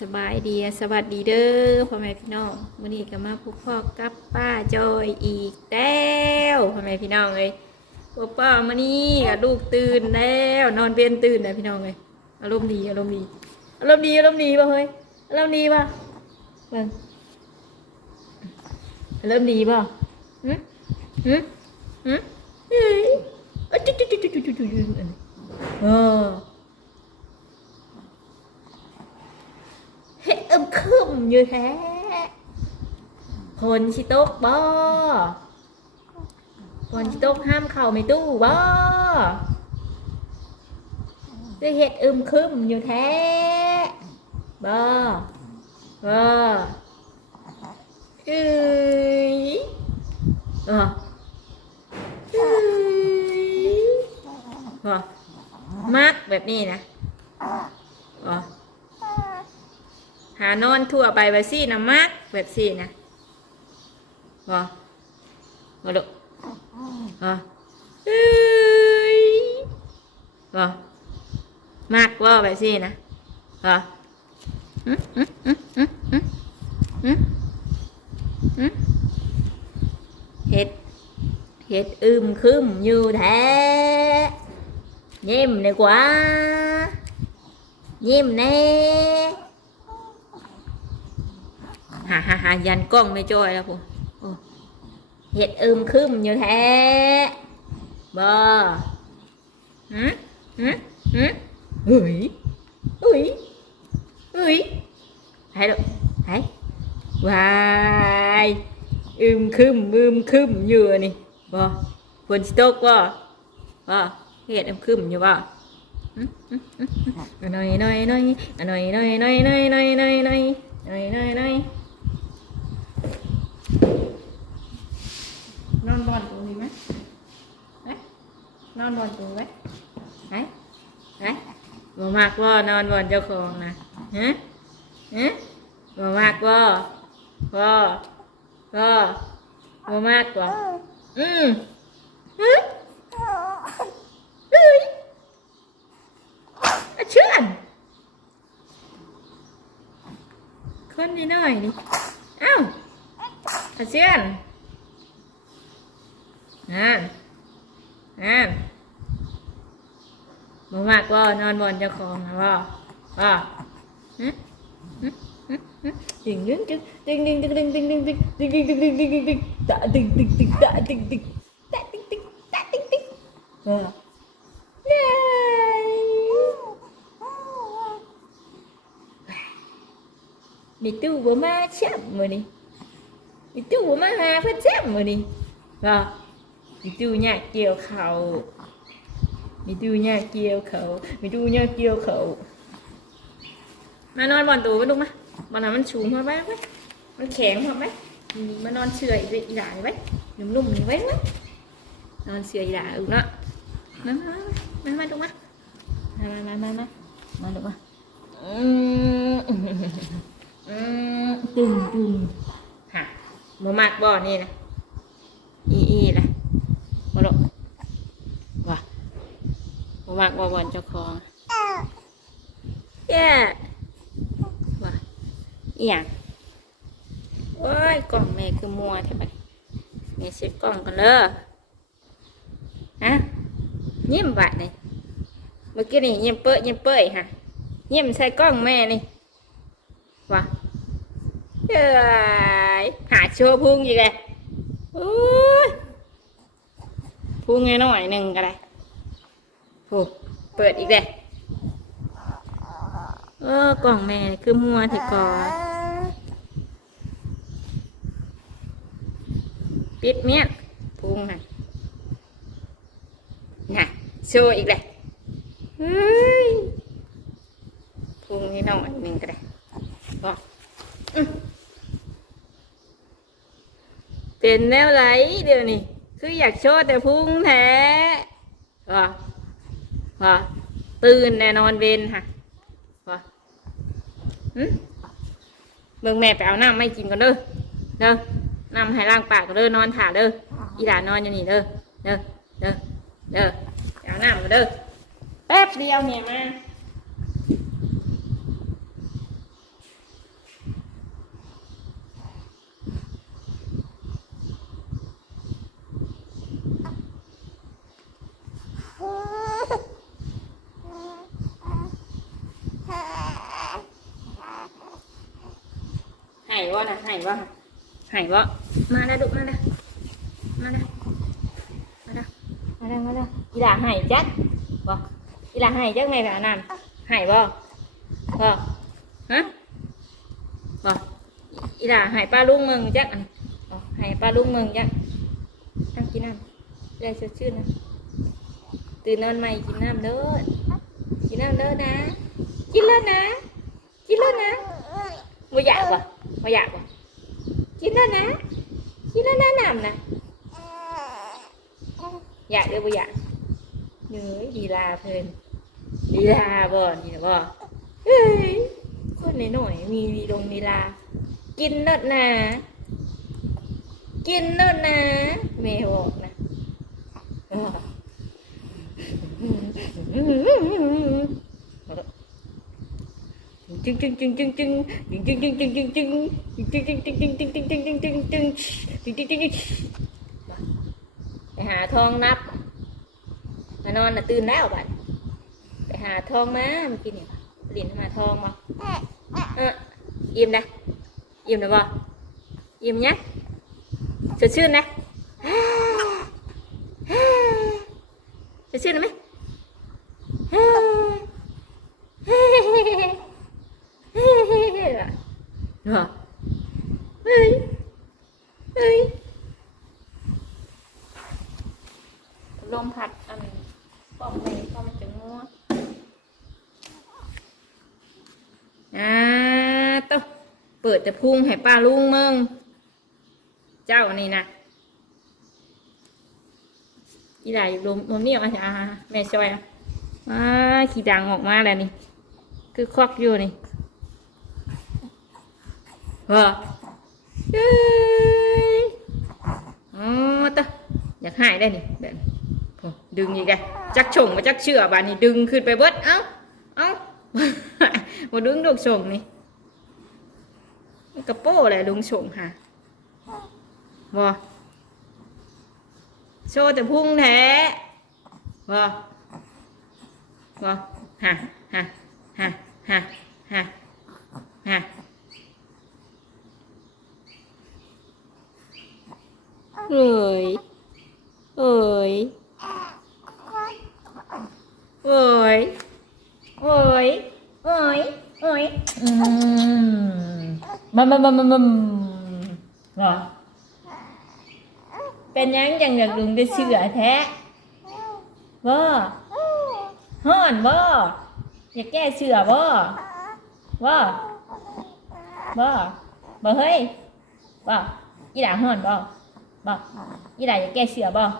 สบายดีสวัสดีเด้อพ่อแม่พี่น้องมื้นี้ก็มาพบพ่อกับป้าจอยอีกแล้วพ่อแม่พี่น้องเลยป้าป้ามื้นี่ก็ลูกตื่นแล้ว นอนเวียนตื่นแล้วพี่น้องเลยอารมณ์ดีอารมณ์ดีอารมณ์ดีอารมณ์ดีป่ะเฮ้ยอารมณ์ดีป่ะเบิ่งอารมณ์ดีป่ะหืมหืมหืมเออ เฮ็ดอึมคึมอยู่แท้พลชิโต๊กบ่พลชิโต๊กห้ามเข่าไม่ตู้บ่จะเฮ็ดอึมคึมอยู่แท้บ่บ่เอ้ยบ่เอ้ยมักแบบนี้นะบ่ หานอนทั่วไปแบบซี่นะมักแบบซี่นะบอมาดูบอเอ้ยบอมักว่าแบบซี่นะบออืมอืมอืมอืมอืมอืมอืมเห็ดเห็ดอึมครึมอยู่แท้ยิ้มดีกว่ายิ้มแน่ ฮ่าฮ่าฮ่ายันกล้องไม่จ้อยแล้วผมโอ้เห็ดอึมคึมอยู่แท้บอหืมหืมหืมเฮ้ยเฮ้ยเฮ้ยให้ดูให้วายอึมคึมอึมคึมอยู่อันนี่บอฝนตกบ่บอเห็ดอึมคึมอยู่บ่หืมหืมหืมหืมหน่อยหน่อยหน่อยหน่อยหน่อยหน่อยหน่อยหน่อยหน่อยหน่อยหน่อยหน่อยหน่อย นอนบอนตรงนี้ไหมเอ๊ะนอนบอนตรงไหมไหนไหนบ่มากว่านอนบอนเจ้าของนะฮะฮะบ่มากว่าว่าว่าบ่มากว่าอืมฮะเฮ้ยอะเชื่อนคนนิดหน่อยนี่เอ้าว Thật xuyên Nè Nè Bộ mạc vô non mồn cho khổ mà vô Vô Tình đứng chứ Tình tình tình tình tình tình tình Tình tình tình tình tình tình Tạ tình tình tình tạ tình tình Tạ tình tình tạ tình tình Vô Mẹ tu bố ma chạm rồi đi ตะดึงดึงดึงตะดึงดึงตะดึงดึงตะดึงดึงเออเย้มีตู้บ่มาชับมื้อนี้มีตู้บ่มาหาเพิ่นชับมื้อนี้ว่ามีตู้เนี่ยเกี่ยวเขามีตู้เนี่ยเกี่ยวเขามีตู้เนี่ยเกี่ยวเขามานอนบอนตูมาดูมาบอนนั้นมันสูงพอไหมไหมมันแข็งพอไหมอืมมานอนเฉอยอีหลาไว้นุ่มๆนี่ไว้ไหมนอนเฉอยอีหลาอึเนาะมามามามาดูมามามามามามามาดูมาอืมอืมตึงตึงฮะ มามากบ่อนี่นะอีอีล่ะมาลกว่าบ่มากว่าวันเจ้าของแย่ว่าอีหยังโอ้ยกล่องแม่คือมัวแท้บัดนี้แม่เช็ดกล่องกันเลยฮะยิ้มบัดนี่เมื่อกี้นี่ยิ้มเปื้อยยิ้มเปื้อยฮะยิ้มใส่กล้องแม่นี่ว่า trời hạt chưa phun gì kìa Ui. phun nghe nó ngoài nừng cái này phun bật gì kìa ơ còn mẹ cứ mua thì có biết miệng phun này nè xô gì kìa phun nghe nó ngoài nừng cái này rồi เออกล่องแม่นี่คือมัวที่ก่อนปิดเมียนพุงน่ะน่ะโชว์อีกเลยเฮ้ยพุงนิดหน่อยหนึ่งก็ได้บอกอื้อเป็นแนวไหลเดี๋ยวนี้คืออยากโชว์แต่พุ่งแท้ว่ะว่ะตื่นแน่นอนเวนค่ะว่ะเบิ่งแม่ไปเอาน้ำไม่กินก่อนเด้อเด้อน้ำให้ล้างปากก่อนเด้อนอนถ่าเด้ออีหลานนอนอยู่นี่เด้อเด้อเด้อเด้อเอาน้ำก่อนเด้อแป๊บเดียวเมียมาายว่านะหายว่าหายว่ามาแล้วลูกมาแล้วมาแล้วมาแล้วมาแล้วมาแล้วอีหล่าหายจัดบ่อีหล่าหายจักไงล่ะนั่นหายบ่บ่ฮะบ่อีหล่าหายป้าลุงมึงจักอันบ่หายป้าลุงมึงจักนั่งกินน้ำได้สดชื่นนะตื่นนอนใหม่กินน้ำเด้อกินน้ำเด้อนะ กินแล้วนะ กินแล้วนะไม่อ ไม่อยากบ่กินแล้วนะกินแล้วนะน้ำนะอยากเด้อบ่อยากเนื้อดีลาเพลินดีลาบ่นี่นะบ่เฮ้ยคนหน่อยๆมีมีลงดีลา กินนิดนะ กินนิดนะเมย์บอกนะานอนน่ะตื่นแล้วบัดไปหาทองมาเมื่อกี้นี่เรียนมาทองมาเอออิ่มได้อิ่มนะบ่อิ่มเนี้ยสดชื่ ฮ้ยล่ะเฮ้ยเฮ้ยลมพัดอันป้อมเลยป้อมจะงัวอ่าต้องเปิดจะพุ่งให้ป้าลุงมึง เจ้านี่นะอีหลายลมลมนี่ออกมาจ้าแม่ช่วยอะอ่าขี้ดังออกมาแล้วนี่ คือควักอยู่นี่ ว่าเอ้ยอ๋อตะอยากหายได้นี่แบบนี้โอ้ดึงอีกไงจักฉ่งมาจักเชื่อบานนี่ดึงขึ้นไปเบิดเอ้าเอ้ามาดึงลูกฉ่งนี่กระโป้อะไรลุงฉ่งฮะว่าโชว์แต่พุ่งแท้ว่าว่าฮะฮะฮะฮะฮะฮะ เอ้ยเอ้ยเอ้ยเอ้ยเอ้ยเอ้ยอืมมัมมัมมัมมัมมัมเหรอเป็นยังจังอยากลุงได้เชื่อแท้บ่ฮ้อนบ่อยากแก้เชื่อบ่บ่บ่บ่เฮ้ยบ่อีหล่าฮ้อนบ่ bò với lại cái sữa bò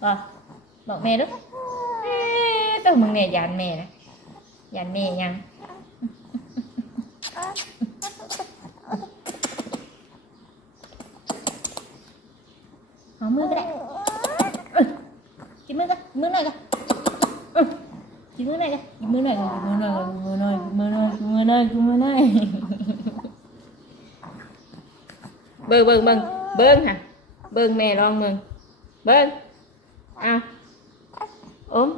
bò bò mẹ đó. Tao mừng nghe dàn mẹ này dàn mẹ nhăng họ mưa cái này. Chị mưa cái, mưa này cái chị mưa này cái chị mưa này cái mưa này mưa này mưa này mưa này mưa này bơ bơ bơ. Bơ hả? เบิ้งแม่ลองมึง เบิ้งอ้าวอม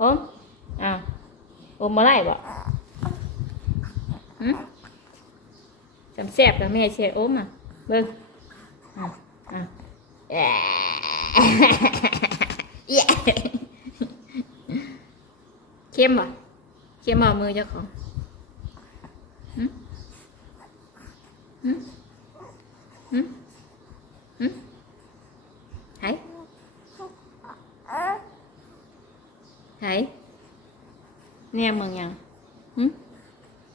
อมอ้าวอมมาไล่บ่จำแซ่บกับแม่เชียอมอะ เบิ้งอะอะเย่เข้มบ่เข้มเอมือเจ้าของอืมหืมหืม ไหเนี่ยมึงยังหืม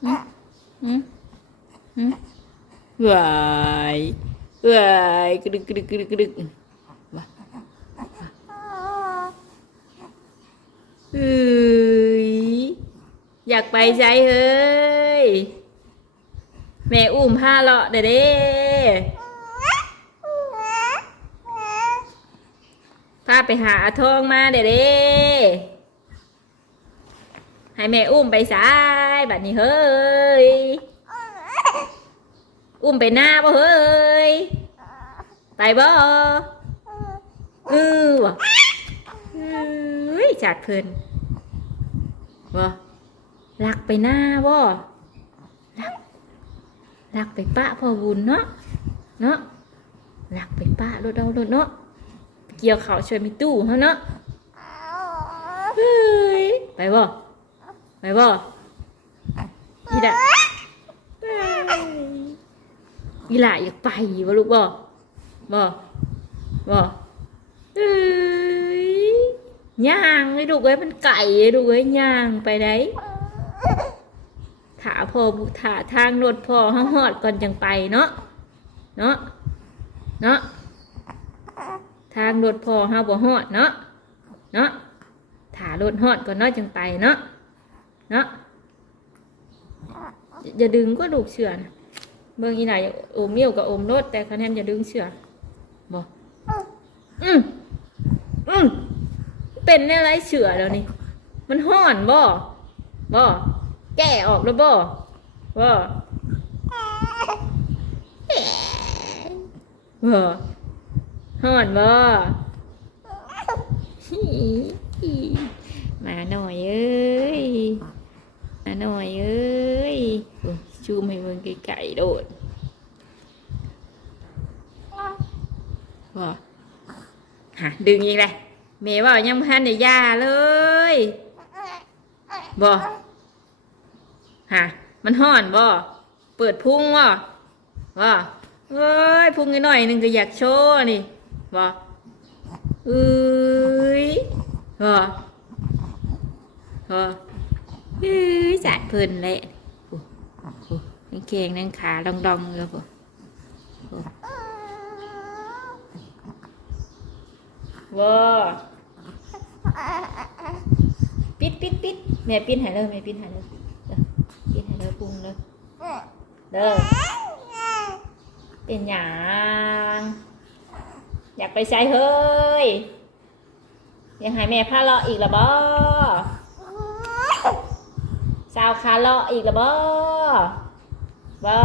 หืมหืมหืมวายวายกรึกกระดึกกระดึกกระดึกว้าเอ้ยอยากไปใจเฮ้ย แม่อุ้มผ้าเลาะเด้เด้พาไปหาอาทองมาเด้เด้ ให้แม่อุ้มไปสายบัดนี้เฮ้ย อุ้มไปหน้าบ่เฮ้ย ไปบ่เออวะเฮ้ยจัดเพลินบ่ลักไปหน้าบ่รักรักไปป้าพ่อบุญเนาะ เนาะรักไปป้ารถเอารถเนาะ เกี่ยวเขาช่วยมีตู้เขาเนาะเฮ้ยไปบ่ บ่อีดะเอ้ยอีหล่าอยากไปบ่ลูกบ่บ่บ่เอ้ยย่างเลยลูกเอ้ยมันไก่เลยลูกเอ้ยย่างไปได้ถาพอบุถาทางรถพอห้าหอดก่อนจังไปเนาะเนาะเนาะทางรถพอห้าบ่หอดเนาะเนาะถารถหอดก่อนเนาะจังไปเนาะ เนาะอย่าดึงก็ลูกเชือนะเบิ่งอีไหนอยโอมเมี่ยวกับโอมรถแต่คะแนนอย่าดึงเชือบ่อืมอืมเป็นอะไรเชือแล้วนี่ มันห่อนบ่บ่แก่ออกแล้วบ่บ่บ่ห่อนบ่มาหน่อยเอ้ยาหน่อยเอ้ยโอ้ยชูมให้เบิ่งไก่ๆโดดบ่ฮะดึงอีกเลยเมย์ว่ายังพันในยาเลยบ่ฮะมันห่อนบ่เปิดพุงบ่บ่เอ้ยพุงนิดหน่อยหนึงก็อยากโชว์นี่บ่เอ้ยบ่บ่ เอ้ยเพลินแหละโอ้โหนั่งเกงนั่งขาดองดองเลยบ่โอ้บ่ปิดปิดปิดแม่ปิดให้เลยแม่ปิดให้เลยปิดให้เลยพุงเลยเด้อเป็นหยังอยากไปใช้เฮ้ยยังให้แม่พาเลาอีกละบ่ สาวขาเลาะอีกละบ่บ่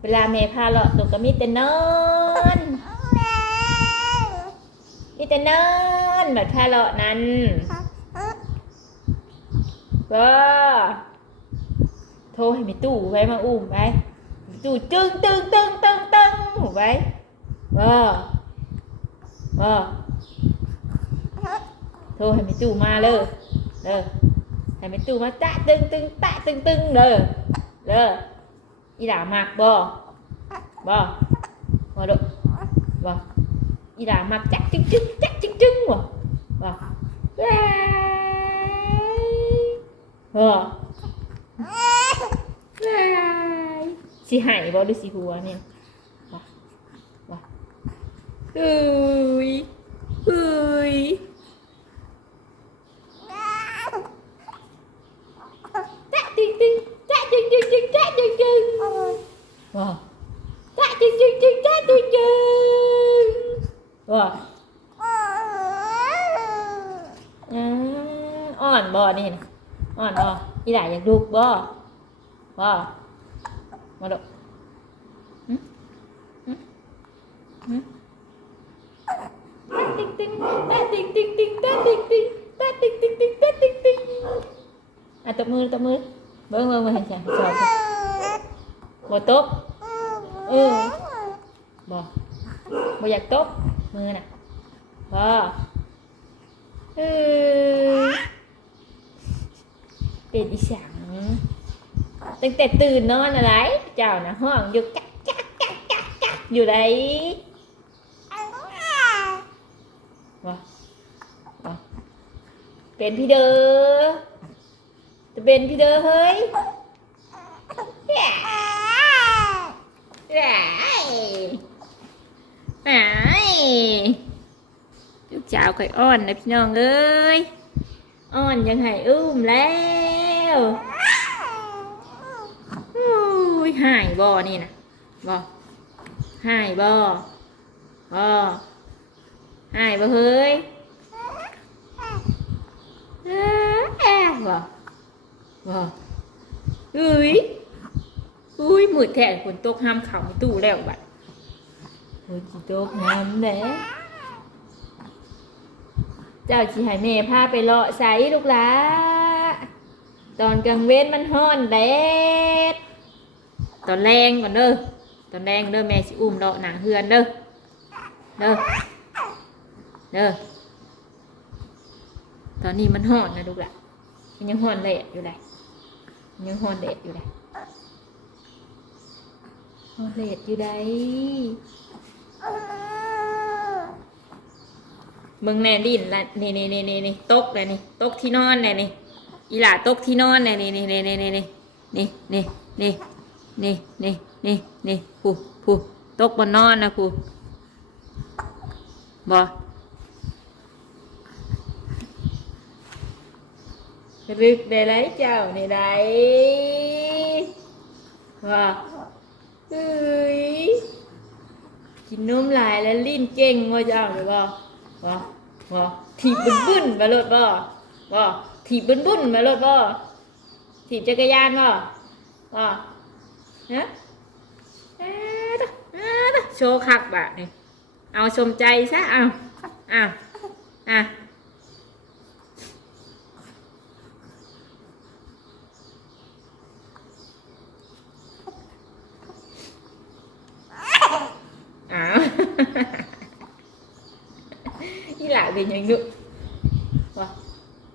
เวลาแม่พาเลาะตัวก็มีแต่นอนมีแต่นอนแบบพาเลาะนั้นบ่โทรให้ม่ตู้ไว้มาอุ้มไว้ตู้จึงตึงตึงตึงตึงหูไว้บ่บ่โทรให้ม่ตู้มาเลยเด้อ ให้แม่ตู้มาตะตึงตึงตะตึงตึงเด้อเด้ออีหลามักบ่บ่บ่ดกบ่อีหลามักจักจึงจึงจักจึงจึงบ่บ่ว้บ่ว้สิหายบ่หรือสิหัวเนี่ยบ่บ่เอ้ยเอ้ย Tạ chừng chừng, tạ chừng chừng chừng, tạ chừng chừng. Wow. Tạ chừng chừng chừng, tạ chừng chừng. Wow. อืมอ่อนบ่นี่นะอ่อนบ่อีหล่าอยากดูบ่ บ่มาดูหึหึหึตาติ๊งติ๊งตาติ๊งติ๊งติ๊งตาติ๊งติ๊งตาติ๊งติ๊งติ๊งตาติ๊งติ๊งอะ ตั้งแต่ตื่นนอนอะไร เจ้านะห้องอยู่กักกักกักกักกักอยู่ไหนบ่บ่เป็นพี่เด้อจะเป็นพี่เด้อเฮ้ยแย่แย่แย่ลูกเจ้าค่อยอ้อนนะพี่น้องเอ้ย อ้อนยังให้อุ้มแล้ว หายบ่นี่นะบ่หายบ่บ่หายบ่เฮ้ยเออบ่บ่อุ้ยอุ้ยมืดแท้ฝนตกห้ามเข่าตู้แล้วบัดฝนตกห้ามแล้วเจ้าสิให้แม่พาไปเลาะใสลูกหลาตอนกลางเว้นมันฮ้อนแดด ตอนแรงก่อนเด้อตอนแรงเด้อแม่สิอุ้มเลาะหนาเฮือนเด้อเด้อเด้อตอนนี้มันห่อนนะลูกละมันยังห่อนเละอยู่เลยมันยังห่อนเละอยู่เลยห่อนเละอยู่ได้มึงแน่ดินละนี่นี่นี่นี่นี่ตกเลยนี่ตกที่นอนเลยนี่อีหล่าตกที่นอนเลยนี่นี่นี่นี่นี่นี่นี่นี่ นี่นี่นี่นี่ผู้ผู้ตกบนนอนนะผู้บอรึกได้ไรเจ้านี่ได้ว่าเอ้ยกินนมหลายแล้วลิ้นเก่งว่าเจ้าหรือบ่บ่บ่ถีบบึ้นบึ้นมาลดบ่บ่ถีบบึ้นบึ้นมาลดบ่ถีบจักรยานบ่บ่ ฮะโชว์คักบะนี่เอาชมใจซะเอาอะอะอ้าวอีหล่าเป็นยังดุวะ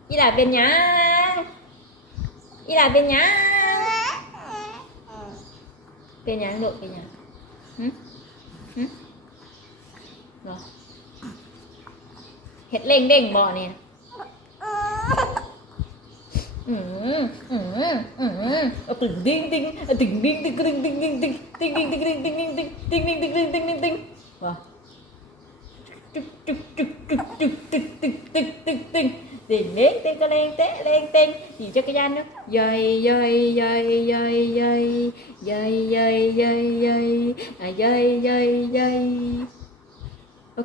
อีหล่าเป็นยังอีหล่าเป็นยัง เป็นยังลูกเป็นยังหึหึเหรอเห็ดเล่งเด้งบ่อเนี่ยอืมอืมอืมเอาตึงดิ้งดิ้งเอาตึงดิ้งดิ้งดิ้งดิ้งดิ้งดิ้งดิ้งดิ้งดิ้งดิ้งดิ้งดิ้งดิ้งดิ้งดิ้งดิ้ง ตึกติงเล้งต้งกระเลงเต้เลงเต้งขี่จักรยานเนาะยัยยัยยัยยัยยัยยัยยัยยัยยัยอะยัยยัยยัยโ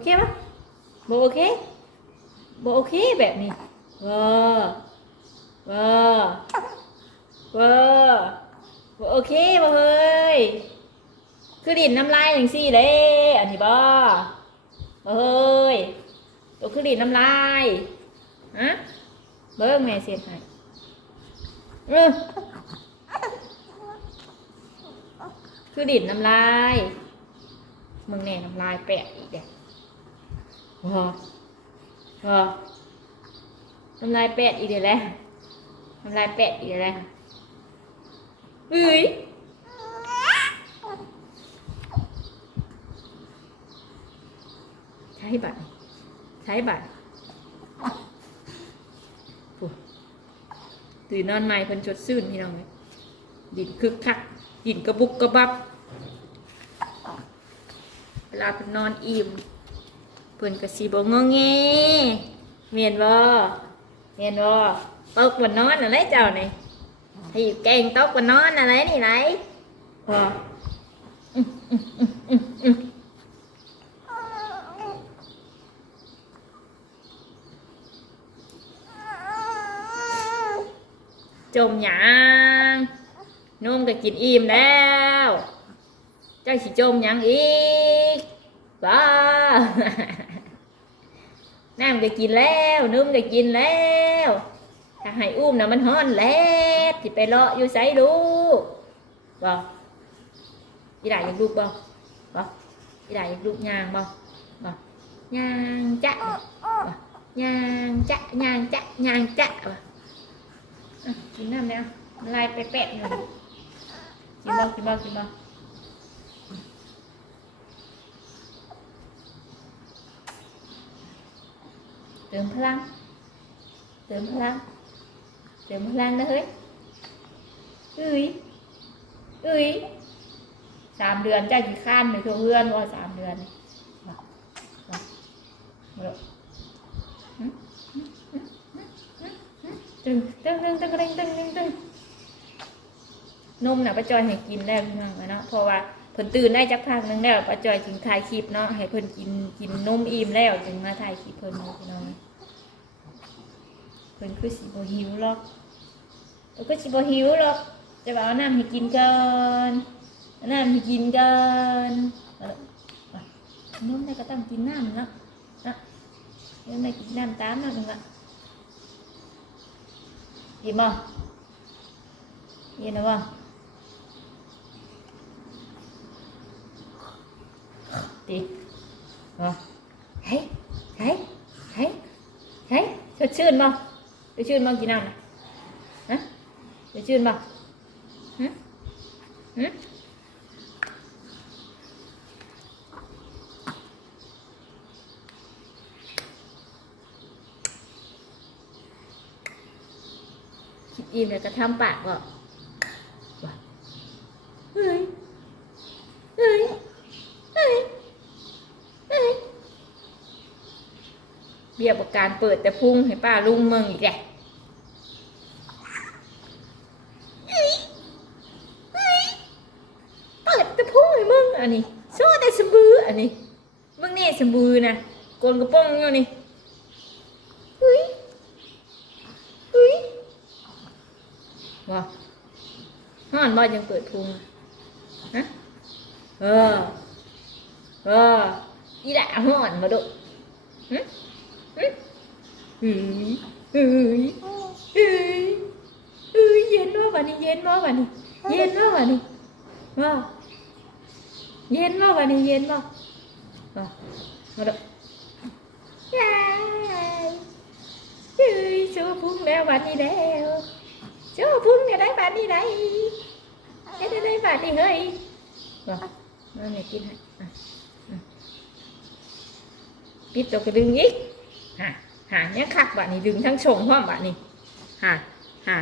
อะเบิ้งแม่เสียบให้เออคือดิ่นน้ำลายมึงแน่น้ำลายแปะอีกเด็กวอวอน้ำลายแปะอีกเดี๋ยวแล้วน้ำลายแปะอีกเดี๋ยวแล้วเฮ้ยใช้บัตรใช้บัตร ตื่นนอนใหม่เพิ่นชดซื่นพี่น้องเลยดินคึกคักดินกระบุกกระบับ เวลาเพิ่นนอนอิ่มเพิ่นกระสีบงงแงเมียนบ่เมียนบ่ตกบนนอนอะไรเจ้านี่ให้อยู่แกงตกบนนอนอะไรนี่ไหนบ่อืมอืมอืมอืมอืม จมหยางนุ่มก็กินอิ่มแล้ว เจ้าสิจมหยังอีกบ้าน้ำก็กินแล้ว นุ่มก็กินแล้ว ถ้าให้อุ้มนะมันฮ้อนแล้วสิไปเลาะอยู่ไสดูบ่อีหลายยากลูกบ่บ่อีหลายยากลูกยางบ่บ่ยางจะบ่บ่ยางจะยางจะยางจะบ่ อะกินน้ำแล้วลายไปแปะหนึ่งกินบ้ากินบ้ากินบ้าเติมพลัง เติมพลัง เติมพลังนะเฮ้ยเอ้ยเอ้ยสามเดือนจ้ากี่ขั้นหนึ่งเพื่อนว่าสามเดือนมามามาดูหึ ตึงตึงตึงตึงตึงตึงตึงตึงนมน่ะป้าจอยให้กินแล้วพี่น้องเนาะเพราะว่าเพิ่นตื่นได้จักพักหนึงแล้วป้าจอยจึงถ่ายคลิปเนาะให้เพิ่นกินกินนมอิ่มแล้วจึงมาถ่ายคลิปเพิ่นเนาะพี่น้องเพิ่นคือสิบ่หิวหรอกเพิ่นก็สิบ่หิวหรอกจะเอาน้ำให้กินก่อนน้ำให้กินก่อนเอาล่ะอะนมได้ก็ต้องกินน้ำเนาะนาะนมได้กินน้ำตามเนาะนึงละกินบ่กินนะ gì Imam Nhìn đúng không? Đi Đúng? Thấy Thấy Thấy Thấy Cho chươn không? Cho chươn không chị nào này? Hả? Cho chươn không? Hả? Hả? อิ่มแล้วก็ทำปากบ่ว่าเฮ้ยเฮ้ยเฮ้ยเฮ้ยเบี้ยประการเปิดแต่พุงให้ป้าลุงเมืองอีกแหละเฮ้ยเฮ้ยเปิดแต่พุงให้มึงอันนี้โซ่แต่สะบืออันนี้มึงนี่สะบือนะโกนกระโป้องอยู่นี่เฮ้ยเฮ้ยว้าว นอนบ่ยังเปิดพุงอะฮะเออ เอออีด่าห่อนมาดุหึหึเฮ้ยเฮ้ยเฮ้ยเฮ้ยเย็นว่าวันนี้เย็นว่าวันนี้เย็นว่าวันนี้ว่าเย็นว่าวันนี้เย็นว่าวมาดุยายเฮ้ยสู้พุงแล้ววันนี้แล้ว สู้พุ่งเนี่ยได้วันนี้ได้ได้ได้ได้วันนี้เฮ้ยว่ามาแม่ยกินให้ปิดตัวกระดึงอีกหาหาเนี่ยคักบะนี่ดึงทั้งชงพร้อมบะนี่หาหา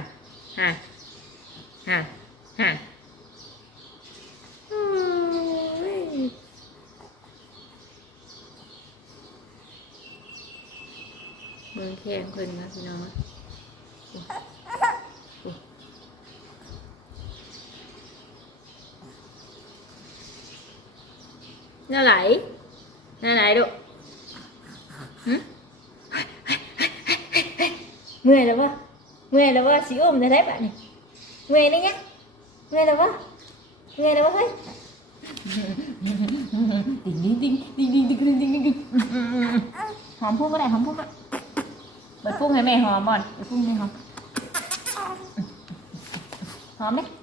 หาหาหาโอ้ยเมืองแข้งเพิ่นนะพี่น้อง น่าไหลน่าไหลดูหึเมื่อยแล้ววะเมื่อยแล้ววะสิอุ้มได้ได้ปะนี่เมื่อยได้ยังเมื่อยแ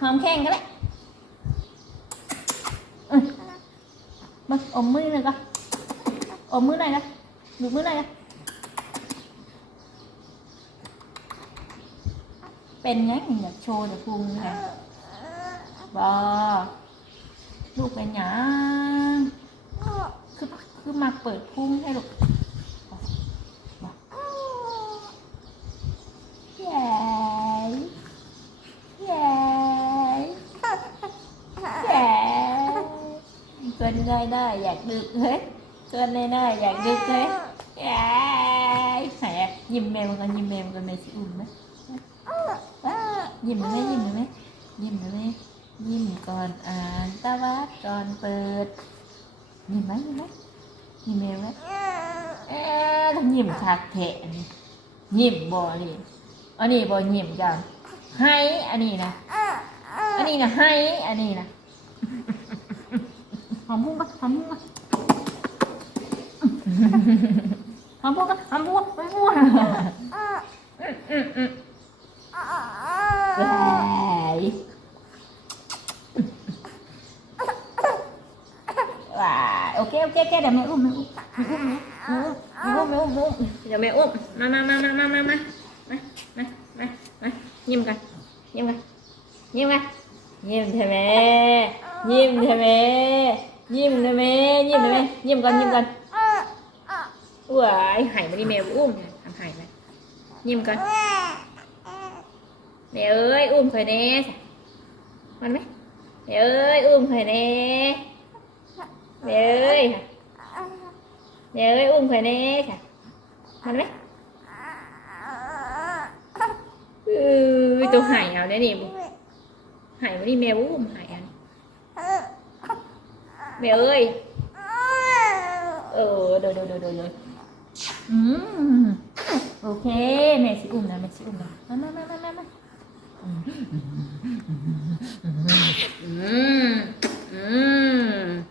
หอมแข้งก็ได้มาอมมือหน่อยก็อมมือหน่อยนะดูมือหน่อยนะเป็นไงอยากโชว์เดี๋ยวพุงค่ะบอลูกเป็นหยังคือคือมาเปิดพุงให้ลูกบ่แย่แย่แย่ เกินได้ไดึกเฮ้ยเกินได้ได้อยากดึกเฮ้ยแย่แหมยิ้มแมวกันยิ้มแมวกันแม่ชิอุ่มไหมยิ้มไหมยิ้มไหมยิ้มไหมยิ้มก่อนอ่านตาวัดก่อนเปิดยิ้มไหมยิ้มไหมยิ้มแมวไหมเอ๊ะทำยิ้มคักแทะนี่ยิ้มบ่นี่อันนี้บ่ยิ้มจังให้อันนี้นะอันนี้นะให้อันนี้นะ หอมพุ่งปะหอมพุ่งปะหอมพุ่งปะหอมพุ่งปะไม่พุ่งอืมอืมอืมเฮ้ยว้าโอเคโอเคโอเคเดี๋ยวแม่อุ้มแม่อุ้มแม่อุ้มแม่อุ้มแม่อุ้มแม่อุ้มเดี๋ยวแม่อุ้มมามามามามามามามามามามายิ้มกันยิ้มกันยิ้มกันยิ้มใช่ไหมยิ้มใช่ไหม ยิ้มใช่ไหมยิ้มใช่ไหมยิ้มก่อนยิ้มก่อนว้ยหายมาดิแมวอุ้มเนี่ยทำหายไหมยิ้มก่อนแม่เอ้ยอุ้มเคยแน่สมันไหมแม่เอ้ยอุ้มเคยแน่แม่เอ้ยแม่เอ้ยอุ้มเคยแน่สะมันไหมเออตัวหายเอาเนี่ยนี่บุหายมาดิแมวอุ้มหายอัน mẹ ơi ờ, rồi rồi rồi rồi rồi uhm. ok mẹ sẽ ủng nào mẹ sẽ ủng nào má má má má má Mmm. Mmm.